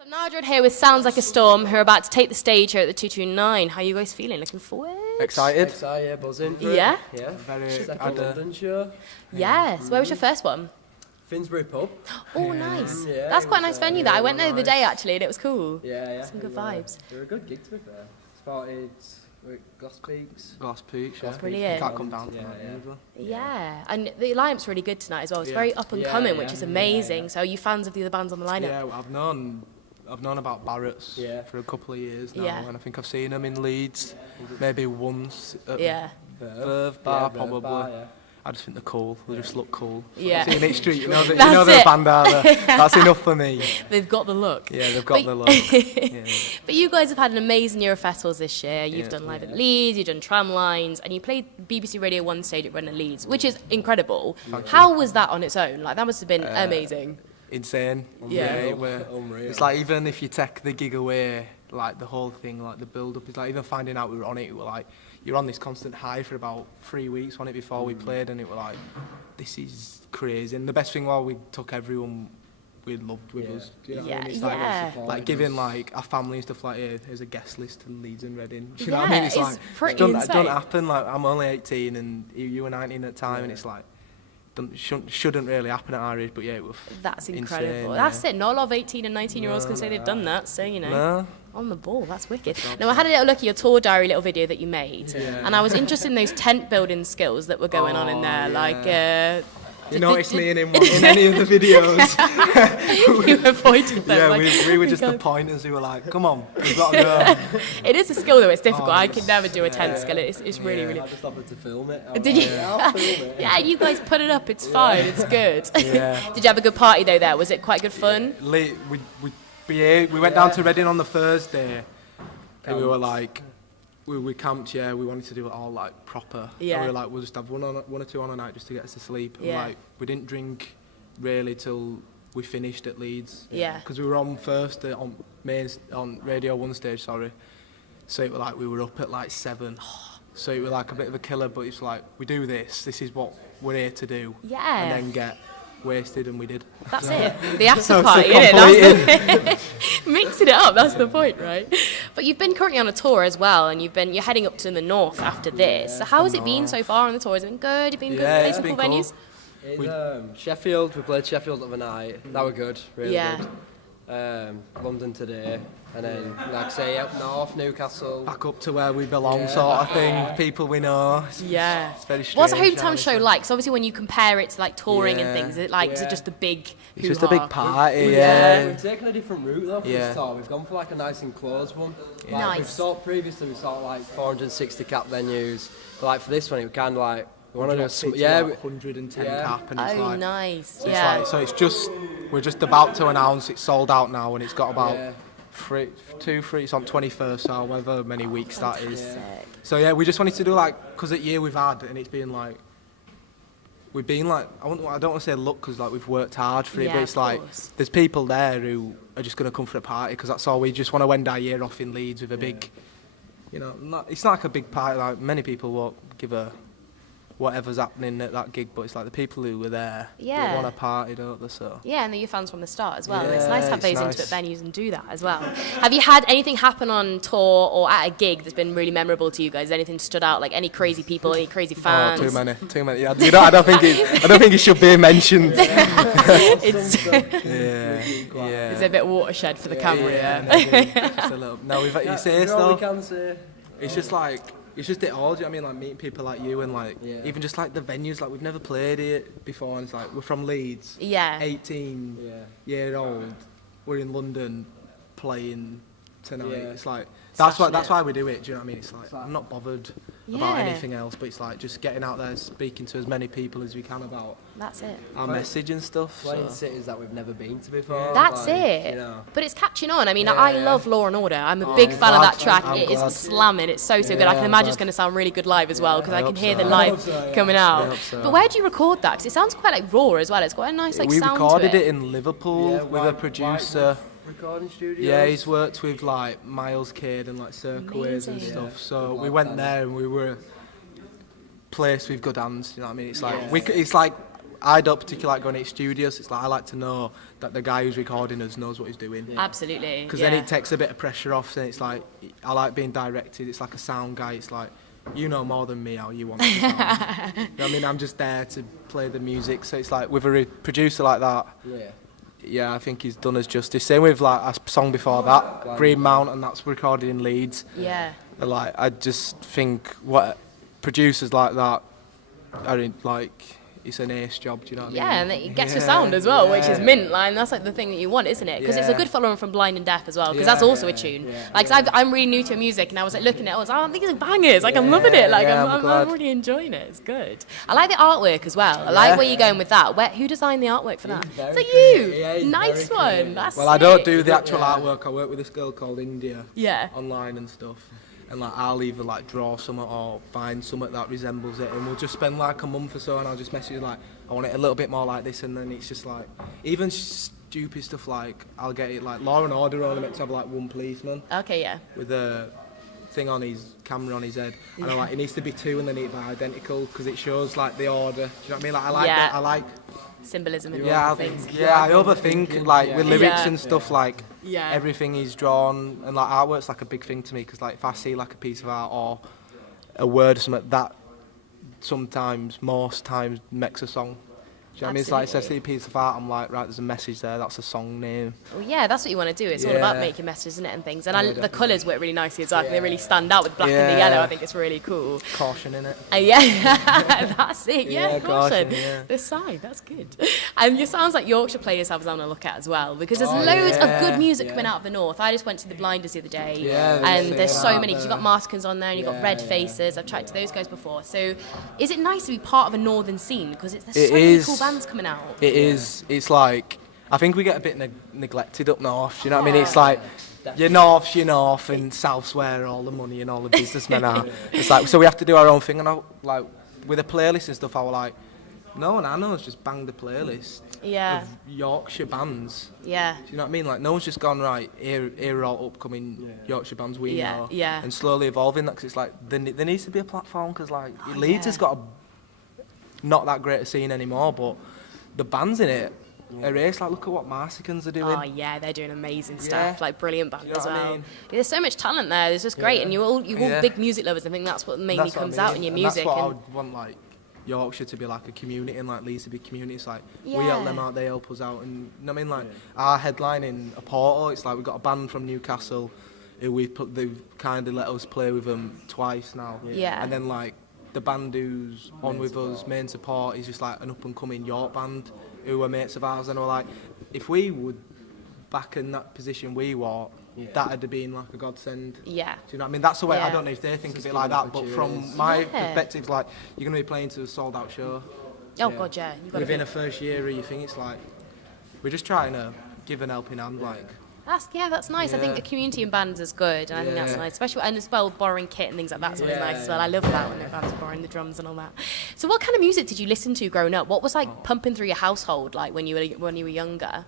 So Nardred here with Sounds Like a Storm, who are about to take the stage here at the 229. How are you guys feeling? Looking forward? Excited? Excited, buzzing for Yeah? it. Yeah. Very. Second London show. Yes. Where was your first one? Finsbury pub. Oh, nice. Yeah, That's it quite a was, nice venue, yeah, that. I went there really the other day, nice. actually, and it was cool. Yeah. Some good They were- vibes. They were a good gig, to be fair. Started with Glass Peaks. Glass Peaks, yeah. Brilliant. Can't come down. Yeah, yeah. Yeah. And the lineup's really good tonight as well. It's Yeah. very up and Yeah, coming, yeah. which is amazing. So are you fans of the other bands on the lineup? Yeah, I've known about Barrett's Yeah. for a couple of years now, Yeah. and I think I've seen them in Leeds, maybe once at Yeah. Verve Bar, Verve probably. Bar, yeah. I just think they're cool. They just look cool. Yeah. Seeing H Street, you know, That's they're it. a band out there. That's enough for me. They've got the look. Yeah, they've got But- the look. Yeah. But you guys have had an amazing year of festivals this year. You've Yeah. done Live at Leeds, you've done Tramlines, and you played BBC Radio 1 stage at Renner Leeds, which is incredible. How was that on its own? Like, that must have been amazing. Insane. Yeah. Unreal. It's like even if you take the gig away, like the whole thing, like the build up, is like even finding out we were on it, we're like, you're on this constant high for about 3 weeks on it before we played, and it were like, this is crazy. And the best thing was we took everyone we loved with Yeah. us. Do you know what Yeah, I mean? It's yeah. like giving like our family and stuff like, here, here's a guest list to Leeds and Reading. Do you know what I Yeah, mean? It's it's like pretty it don't insane. happen. Like I'm only 18 and you were 19 at the time, and it's like shouldn't really happen at our age. But yeah, it was. That's insane, incredible. yeah. That's it. Not a lot of 18 and 19-year-olds can say they've done that, so, you know. No. On the ball, that's wicked. Now, I had a little look at your tour diary little video that you made, and I was interested in those tent building skills that were going on in there. yeah. Like, You noticed me in any of the videos. you avoided them. Yeah, like, we were just go. the pointers who were like, come on, we've got to go. It is a skill, though. It's difficult. Oh, I could never do a tent skill. It's really, Yeah. really. I just offered to film it. I was Did like, you? Yeah, I'll film it. Yeah, you guys put it up. It's fine. It's good. Yeah. Did you have a good party though? There was it quite good fun? Late, we went down to Reading on the Thursday, and we were like, we camped. Yeah, we wanted to do it all like proper. Yeah. And we were like, we'll just have one or two on a night just to get us to sleep. And Yeah. like, we didn't drink really till we finished at Leeds. Yeah. Because we were on first on Radio 1 stage, sorry. So it was like we were up at like 7. So it was like a bit of a killer, but it's like we do this. This is what we're here to do. Yeah. And then get wasted, and we did. That's it. The after So party, completed. innit? Mixing it up, that's the point, right? But you've been currently on a tour as well, and you're heading up to the north after this. So how has it been so far on the tour? Has it been good? You've been good? Yeah, Played it's some cool been cool. venues? In Sheffield, we played Sheffield the other night. That were good, really Yeah. good. London today, and then, like I say, up north, Newcastle. Back up to where we belong, Yeah. sort of thing. People we know. Yeah. It's very strange. What's a hometown aren't it? show like? So obviously when you compare it to like touring and Yeah. things, is it like is it Yeah. just a big It's just a hoo-ha? big party, We've yeah. taken a different route though for Yeah. this tour. We've gone for like a nice enclosed one. Like, Nice. Previously we saw like 460 cap venues, but like for this one it was kind of like we want to do a It's yeah. like 110 Yeah. cap, and it's Oh, like, nice. it's Yeah. like, so it's just, we're just about to announce it's sold out now, and it's got about Yeah. three, it's on 21st, so however many weeks that is. Fantastic. So yeah, we just wanted to do like, because that year we've had, and it's been like, we've been like, I don't want to say luck, because like we've worked hard for it, Yeah, but it's of like, course. there's people there who are just going to come for a party, because that's all, we just want to end our year off in Leeds with a big, you know, it's not like a big party, like many people won't give a whatever's happening at that gig, but it's like the people who were there, Yeah. they want a party, don't they, so. Yeah, and they're your fans from the start as well. Yeah, It's nice to have it's those nice. intimate venues and do that as well. Have you had anything happen on tour or at a gig that's been really memorable to you guys? Anything stood out? Like any crazy people, any crazy fans? Oh, too many. Yeah, I don't think it should be mentioned. It's, Yeah, it's a bit watershed for the camera, yeah. maybe just a little. No, you say All we so. can say. It's just like, it's just it all. Do you know what I mean? Like meeting people like you, and like Yeah. even just like the venues. Like we've never played it before, and it's like we're from Leeds, Yeah. 18 Yeah. year old. We're in London playing tonight. Yeah. It's like Smashing that's it. why we do it. Do you know what I mean? It's like I'm not bothered about Yeah. anything else, but it's like just getting out there, speaking to as many people as we can about That's it. our message and stuff. Playing So. cities that we've never been to before. That's like, it. You know. But it's catching on. I mean, I Yeah. love Law and Order. I'm a big fan of glad. that track. I'm It is glad. slamming. It's so good. I Yeah, can I'm imagine glad. it's going to sound really good live as well because I I can hope hear so. the I live hope so, yeah. coming I out. hope so. But where do you record that? Because it sounds quite like raw as well. It's got a nice like We sound recorded to it in Liverpool Yeah, with a White- producer. Recording studios. Yeah, he's worked with like Miles Cade and like Circaways and Amazing. stuff. So Good we lad, went Dan. there and we were placed with good hands. You know what I mean? It's like Yeah. it's like I don't particularly like going to studios. It's like I like to know that the guy who's recording us knows what he's doing. Absolutely. Because then it takes a bit of pressure off. And it's like I like being directed. It's like a sound guy. It's like you know more than me how you want it to sound. You know what I mean? I'm just there to play the music. So it's like with a producer like that. Yeah, I think he's done us justice. Same with like a song before that, Green Mountain. That's recorded in Leeds. Yeah. Like I just think what producers like that are in, like. It's an ace job, do you know what I mean? Yeah, and it gets your sound as well, which is mint. Like, that's like the thing that you want, isn't it? Because it's a good following from Blind and Deaf as well, because that's also a tune. Like, so I'm really new to music, and I was like looking at it, I was like, oh, these are bangers. Like, I'm loving it. Like, I'm really enjoying it. It's good. I like the artwork as well. I like where you're going with that. Who designed the artwork for that? It's like you. Yeah, nice one. That's well, I don't do the actual artwork. I work with this girl called India. Yeah. Online and stuff. And like I'll either like draw something or find something that resembles it, and we'll just spend like a month or so, and I'll just message her like I want it a little bit more like this, and then it's just like even stupid stuff like I'll get it like Law and Order only meant to have like one policeman. Okay, yeah. With a thing on his camera on his head, and I'm like it needs to be two, and they need to be identical because it shows like the order. Do you know what I mean? Like I like that. I like symbolism and things. Yeah, I overthink like with lyrics and stuff like. Yeah. Everything is drawn, and like artwork's like a big thing to me because like if I see like a piece of art or a word or something, that sometimes, most times, makes a song. Do you know what I mean? It's like, if I see a piece of art, I'm like, right, there's a message there, that's a song name. Well, yeah, that's what you want to do. It's all about making messages, isn't it, and things. And the colours work really nicely as well. They really stand out with black and the yellow. I think it's really cool. Caution in it. Yeah, that's it. Yeah, caution. Yeah. The side, that's good. And it sounds like Yorkshire players have something to look at as well, because there's loads of good music coming out of the north. I just went to the Blinders the other day, and there's so many. You've got Marsicans on there, and you've got Red Faces. I've chatted to those guys before. So, is it nice to be part of a northern scene? Because there's so many cool bands coming out. It is. It's like I think we get a bit neglected up north. You know what I mean? It's like you're north, and south's where all the money and all the businessmen are. It's like so we have to do our own thing. And I, like with a playlist and stuff, I was like, no one I know has just banged the playlist of Yorkshire bands. Yeah. Do you know what I mean? Like no one's just gone right. Here are all upcoming Yorkshire bands we know. Yeah. And slowly evolving that because it's like there needs to be a platform because like Leeds has got not that great a scene anymore, but the bands in it are ace. Like, look at what Marsicans are doing. Oh, yeah, they're doing amazing stuff. Like, brilliant band as well. I mean? There's so much talent there. It's just great. And you're all big music lovers. I think that's what mainly comes out in your music. And that's what I would want, like, Yorkshire to be like a community and, like, Leeds to be a community. It's like, we help them out, they help us out. And, you know what I mean? Like, our headline in Oporto, it's like we've got a band from Newcastle who they've kind of let us play with them twice now. Yeah. And then, like, the band who's on with us, main support, is just like an up-and-coming York band who were mates of ours, and we're like, if we would back in that position we were, that'd have been like a godsend. Yeah. Do you know what I mean? That's the way, I don't know if they think of it like that, but from my perspective, like, you're going to be playing to a sold-out show. Oh, God, yeah. Within a first year of your thing, it's like, we're just trying to give an helping hand, like. That's nice. I think the community in bands is good, and I think that's nice, especially and as well borrowing kit and things like that's always nice as well. I love that when the bands are borrowing the drums and all that. So, what kind of music did you listen to growing up? What was like pumping through your household like when you were younger?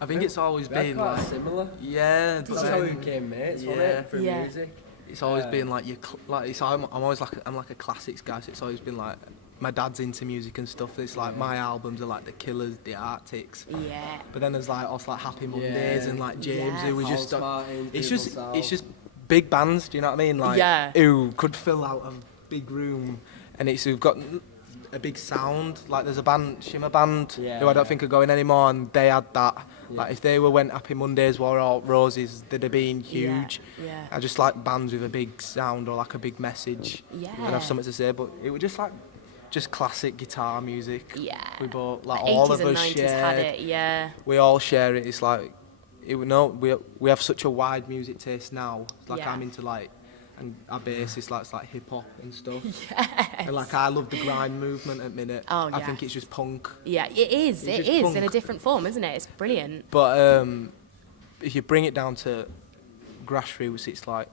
I think it's always been like similar. Yeah, That's how we became mates, wasn't it? For music. It's always been like I'm always like a classics guy. So it's always been like. My dad's into music and stuff. It's like my albums are like the Killers, the Arctics. Yeah. But then there's like also like Happy Mondays and like James who was just Martin, it's just big bands. Do you know what I mean? Like who could fill out a big room, and who've got a big sound. Like there's a band, Shimmer Band, who I don't think are going anymore, and they had that. Like if they went Happy Mondays or all Roses, they'd have been huge. Yeah. I just like bands with a big sound or like a big message and have something to say. But it was just like. Just classic guitar music. Yeah. We both like the all of 80s and us 90s share. had it. Yeah. We all share it. It's like we have such a wide music taste now. Like I'm into like and our bass is like hip hop and stuff. Yes. And like I love the grime movement at minute. Oh, I think it's just punk. Yeah, it is. It is punk. in a different form, isn't it? It's brilliant. But if you bring it down to grassroots, it's like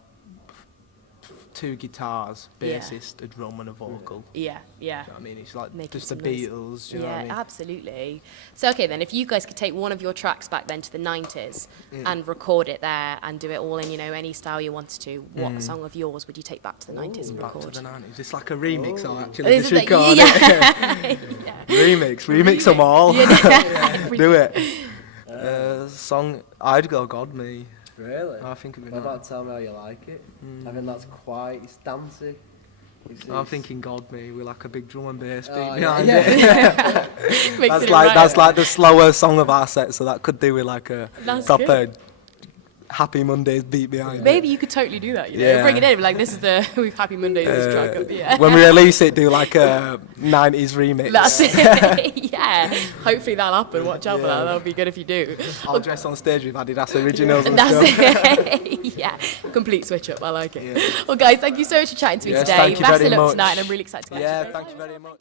two guitars, bassist, a drum and a vocal. Yeah, yeah. Do you know what I mean? It's like Making just the some noise. Beatles, do you know what I mean? Absolutely. So, okay then, if you guys could take one of your tracks back then to the 90s and record it there and do it all in, any style you wanted to, what song of yours would you take back to the 90s and Back record? to the 90s. It's like a remix, actually. Is They it should call it. yeah. remix them all. Yeah. Do it. Song, I'd go God Me. Really? I think it'd be What nice. about Tell Me How You Like It? I think that's quite, it's dancey. I'm thinking God Me with like a big drum and bass beat Oh, behind yeah. it. Makes That's it like right. that's like the slower song of our set, so that could do with like a That's proper good. Happy Mondays beat behind Maybe you could totally do that, you know? Yeah. Bring it in, like, this is the we've Happy Mondays this track up, yeah. it. When we release it, do like a 90s remix. That's it. Yeah. Hopefully that'll happen. Watch out for that. That'll be good if you do. I'll dress on stage with Adidas originals and That's stuff. it. Yeah. Complete switch up. I like it. Well, guys, thank you so much for chatting to me Yes, today. thank you Best very of luck much. tonight, and I'm really excited to watch Yeah, it. thank you very much.